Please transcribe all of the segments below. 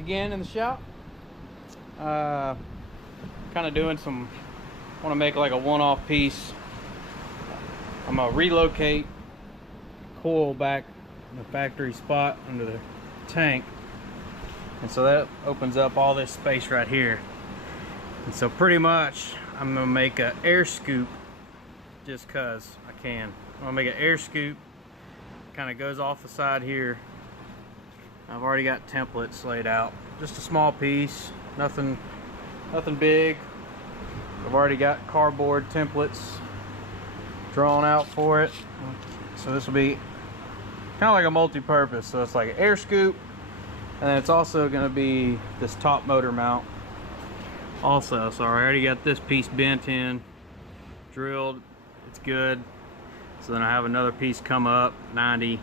again in the shop. Kind of doing some, want to make like a one-off piece. I'm gonna relocate coil back in the factory spot under the tank, and so that opens up all this space right here. And so pretty much I'm gonna make an air scoop just cause I can. I'm gonna make an air scoop, kind of goes off the side here. I've already got templates laid out, just a small piece, nothing big. I've already got cardboard templates drawn out for it, so this will be kind of like a multi-purpose. So it's like an air scoop, and then it's also going to be this top motor mount also. So I already got this piece bent in, drilled, it's good. So then I have another piece come up 90,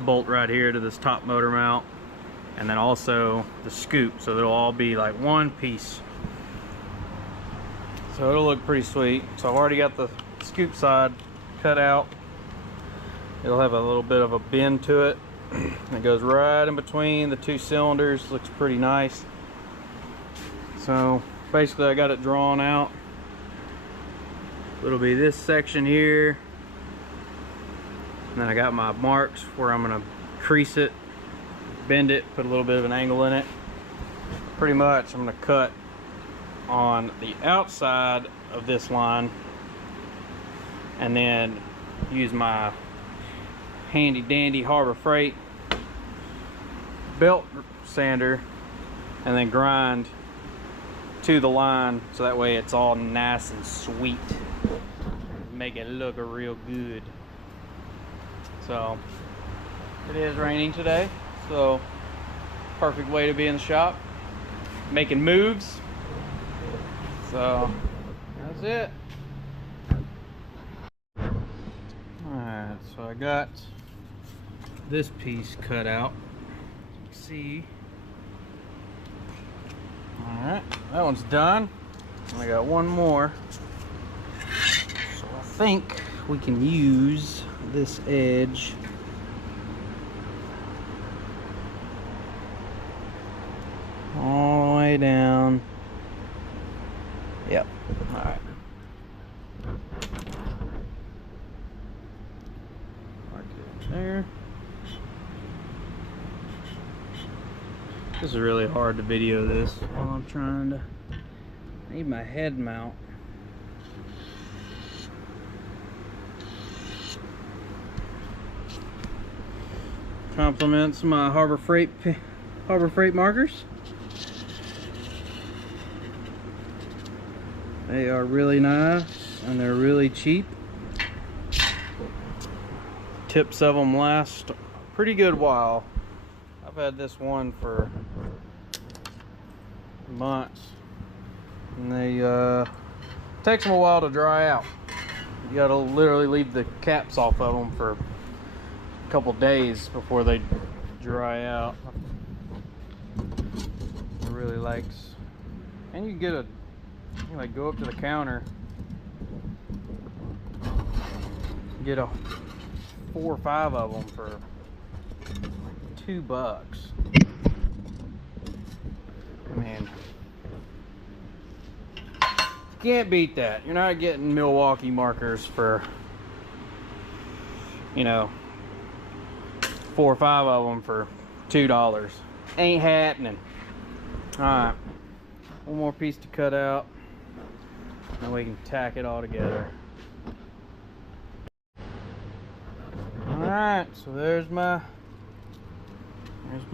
bolt right here to this top motor mount, and then also the scoop, so it'll all be like one piece. So it'll look pretty sweet. So I've already got the scoop side cut out. It'll have a little bit of a bend to it. It goes right in between the two cylinders. Looks pretty nice. So basically I got it drawn out. It'll be this section here, and then I got my marks where I'm gonna crease it, bend it, put a little bit of an angle in it. Pretty much I'm gonna cut on the outside of this line, and then use my handy dandy Harbor Freight belt sander, and then grind to the line, so that way it's all nice and sweet, make it look real good. So it is raining today, so perfect way to be in the shop making moves. So that's it. Alright, so I got this piece cut out. You can see. Alright, that one's done. I got one more. So I think we can use this edge all the way down. Yep. Alright. Mark it there. This is really hard to video this while I'm trying to. I need my head mount. Compliments my Harbor Freight markers. They are really nice and they're really cheap. Tips of them last a pretty good while. I've had this one for months, and they takes them a while to dry out. You gotta literally leave the caps off of them for a couple days before they dry out. It really likes, and you can get a, you can like go up to the counter, get a 4 or 5 of them for $2. I mean, you can't beat that. You're not getting Milwaukee markers for, you know, 4 or 5 of them for $2. Ain't happening. Alright, one more piece to cut out, and we can tack it all together. Alright, so there's my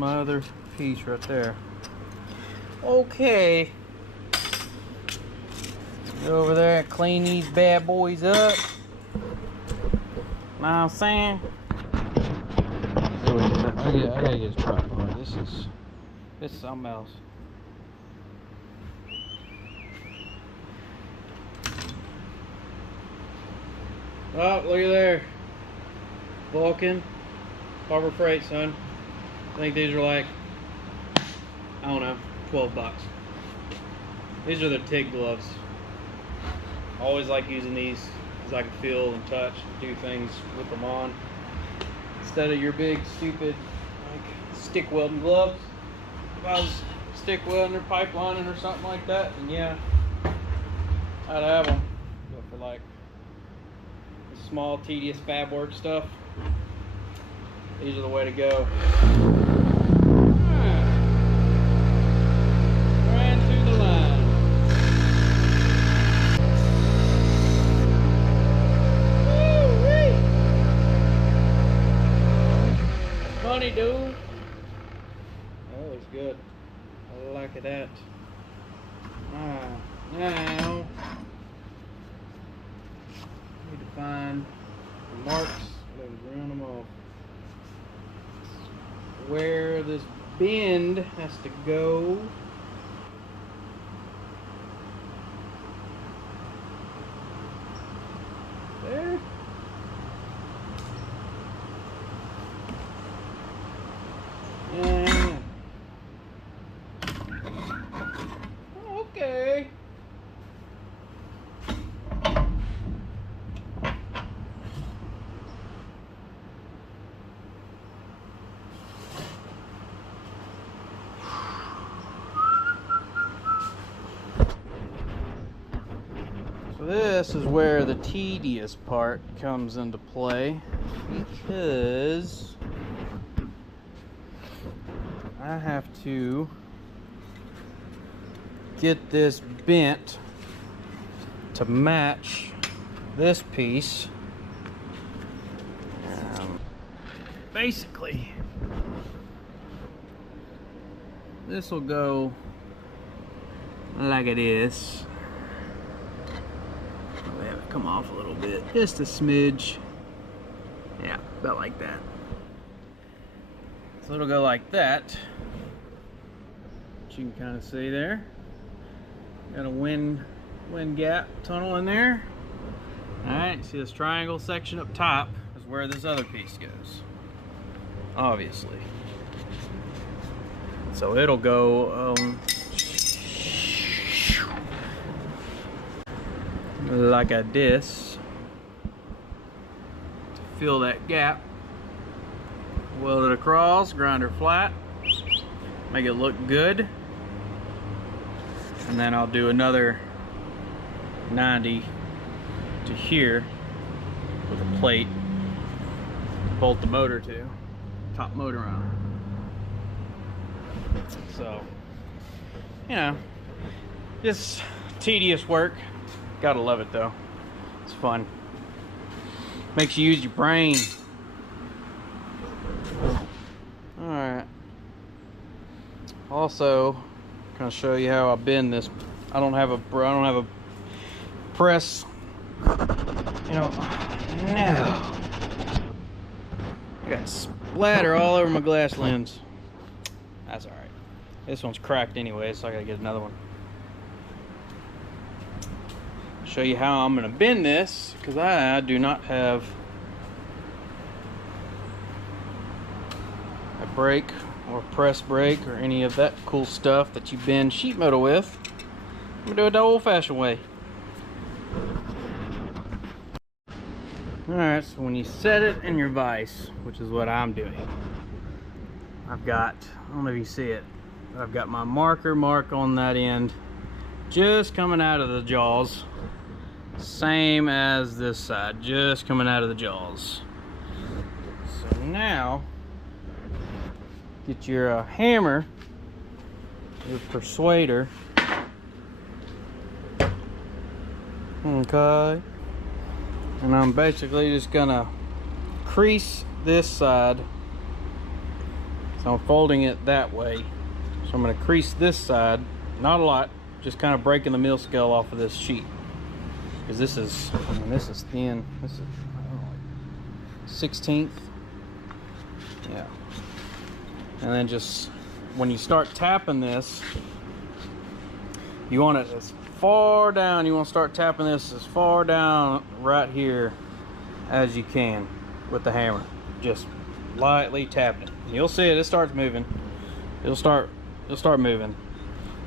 other piece right there. Okay, go over there and clean these bad boys up. Know what I'm saying? I gotta get this prop on. This is something else. Oh, look at there. Vulcan, Harbor Freight, son. I think these are like, I don't know, $12. These are the TIG gloves. I always like using these because I can feel and touch and do things with them on, instead of your big, stupid, like, stick welding gloves. if I was stick welding or pipelining or something like that, then yeah, I'd have them. But for like the small, tedious fab work stuff, these are the way to go. Ran through the line. Woo-wee. Funny, dude. That was good. I like that. Now need to find the marks. Let's run them off. Where this bend has to go. There. Yeah. Okay. So this is where the tedious part comes into play, because I have to get this bent to match this piece. Basically, this will go like it is. I'll have it come off a little bit, just a smidge. Yeah, about like that. So it'll go like that. Which you can kind of see there. Got a wind gap tunnel in there. Alright, see this triangle section up top is where this other piece goes. Obviously. So it'll go like a this to fill that gap. Weld it across, grind her flat, make it look good, and then I'll do another 90 to here with a plate, bolt the motor to, top motor on. So, you know, just tedious work. Gotta love it though. It's fun. Makes you use your brain. Alright. Also, gonna show you how I bend this. I don't have a press. You know, no. I got splatter all over my glass lens. That's alright. This one's cracked anyway, so I gotta get another one. Show you how I'm gonna bend this, because I do not have a brake or a press brake or any of that cool stuff that you bend sheet metal with. I'm gonna do it the old-fashioned way. Alright, so when you set it in your vise, which is what I'm doing, I've got, I don't know if you see it, but I've got my marker mark on that end, just coming out of the jaws. Same as this side, just coming out of the jaws. So now, get your hammer, your persuader. Okay. And I'm basically just gonna crease this side. So I'm folding it that way. So I'm gonna crease this side, not a lot, just kind of breaking the mill scale off of this sheet. Because this is, I mean, this is thin. This is, I don't know, like 16th. Yeah. And then just, when you start tapping this, you want it as far down, you want to start tapping this as far down right here as you can with the hammer. Just lightly tapping it. You'll see it, it starts moving. It'll start moving.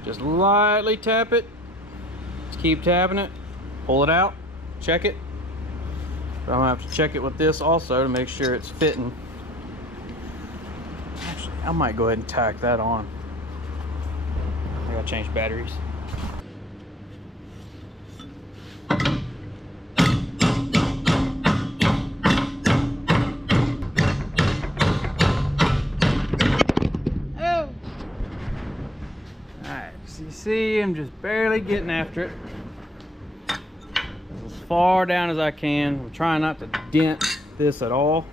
Just lightly tap it. Just keep tapping it. Pull it out, check it. I'm gonna have to check it with this also to make sure it's fitting. Actually, I might go ahead and tack that on. gotta change batteries. Oh! Alright, so you see, I'm just barely getting after it. As far down as I can. I'm trying not to dent this at all.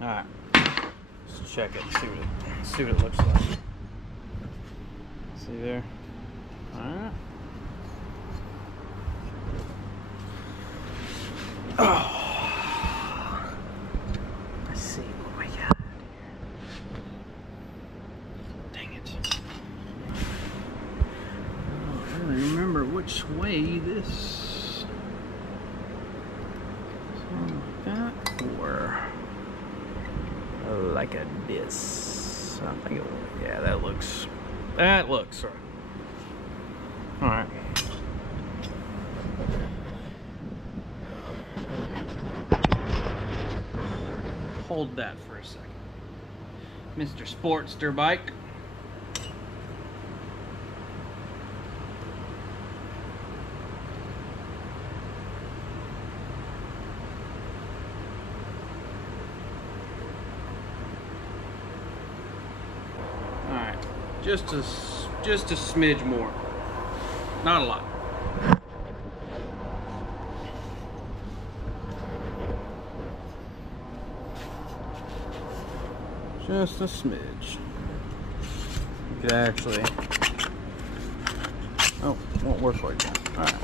Alright, let's check it and see what it looks like. See there? Alright. Oh. Let's see what we got here. Dang it. I don't really remember which way this. Something like that. Or like a this. I think yeah, that looks right. Alright. Hold that for a second. Mr. Sportster bike. Alright. Just a smidge more. Not a lot. Just a smidge. You could actually. Oh, won't work like that. Alright.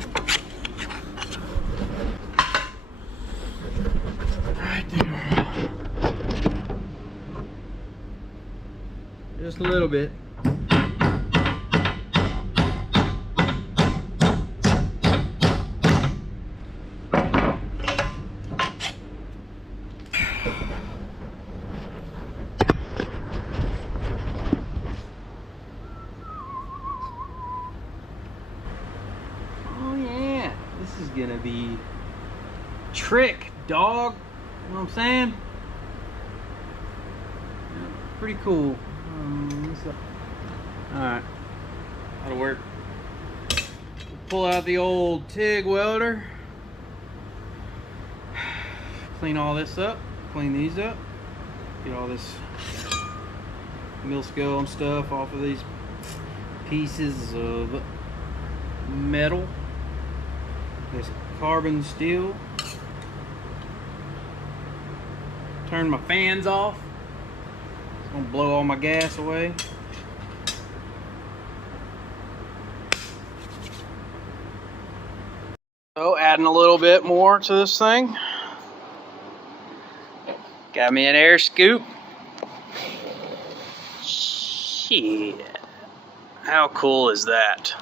Right there. Just a little bit. This is gonna be trick, dog. You know what I'm saying? Yeah, pretty cool. Alright, that'll work. Pull out the old TIG welder. Clean all this up. Clean these up. Get all this mill scale and stuff off of these pieces of metal. This carbon steel. Turn my fans off. It's gonna blow all my gas away. So adding a little bit more to this thing. Got me an air scoop. Shit. How cool is that?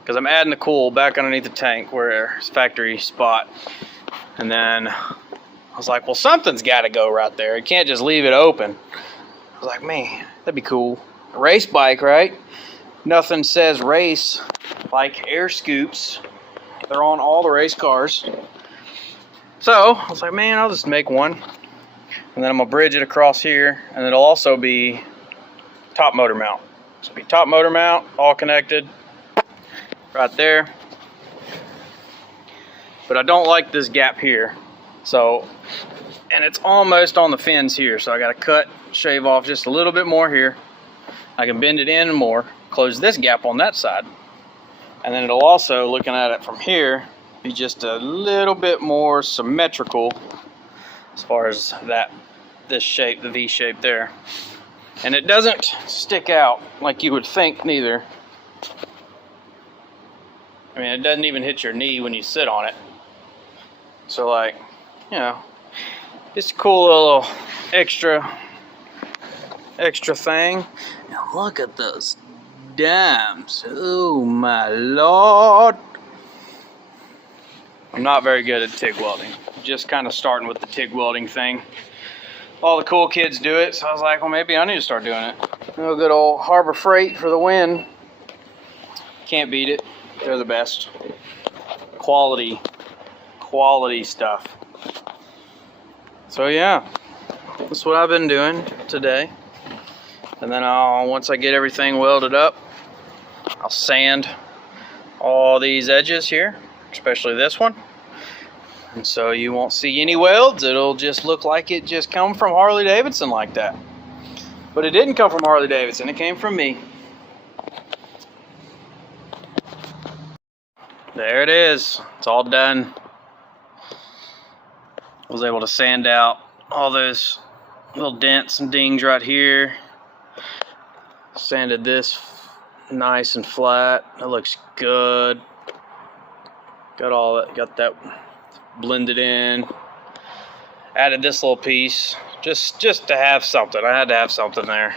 Because I'm adding the cool back underneath the tank where it's factory spot. And then I was like, well, something's got to go right there. You can't just leave it open. I was like, man, that'd be cool. A race bike, right? Nothing says race like air scoops. They're on all the race cars. So I was like, man, I'll just make one. And then I'm going to bridge it across here. And it'll also be top motor mount. So it'll be top motor mount, all connected. Right there. But I don't like this gap here. So, and it's almost on the fins here. So I got to cut, shave off just a little bit more here. I can bend it in more, close this gap on that side. And then it'll also, looking at it from here, be just a little bit more symmetrical as far as this shape, the V shape there. And it doesn't stick out like you would think neither. I mean, it doesn't even hit your knee when you sit on it. So, like, you know, it's a cool little extra thing. Now look at those dimes. Oh my lord. I'm not very good at TIG welding. Just kind of starting with the TIG welding thing. All the cool kids do it, so I was like, well, maybe I need to start doing it. You know, good old Harbor Freight for the win. Can't beat it. They're the best. Quality stuff. So yeah, that's what I've been doing today. And then once I get everything welded up, I'll sand all these edges here, especially this one. And so you won't see any welds. It'll just look like it just come from Harley Davidson like that. But it didn't come from Harley Davidson, it came from me. There it is, it's all done. I was able to sand out all those little dents and dings right here. Sanded this nice and flat. It looks good. Got that blended in. Added this little piece just to have something. I had to have something there.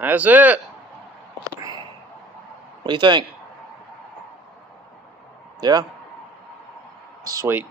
That's it. What do you think? Yeah? Sweet.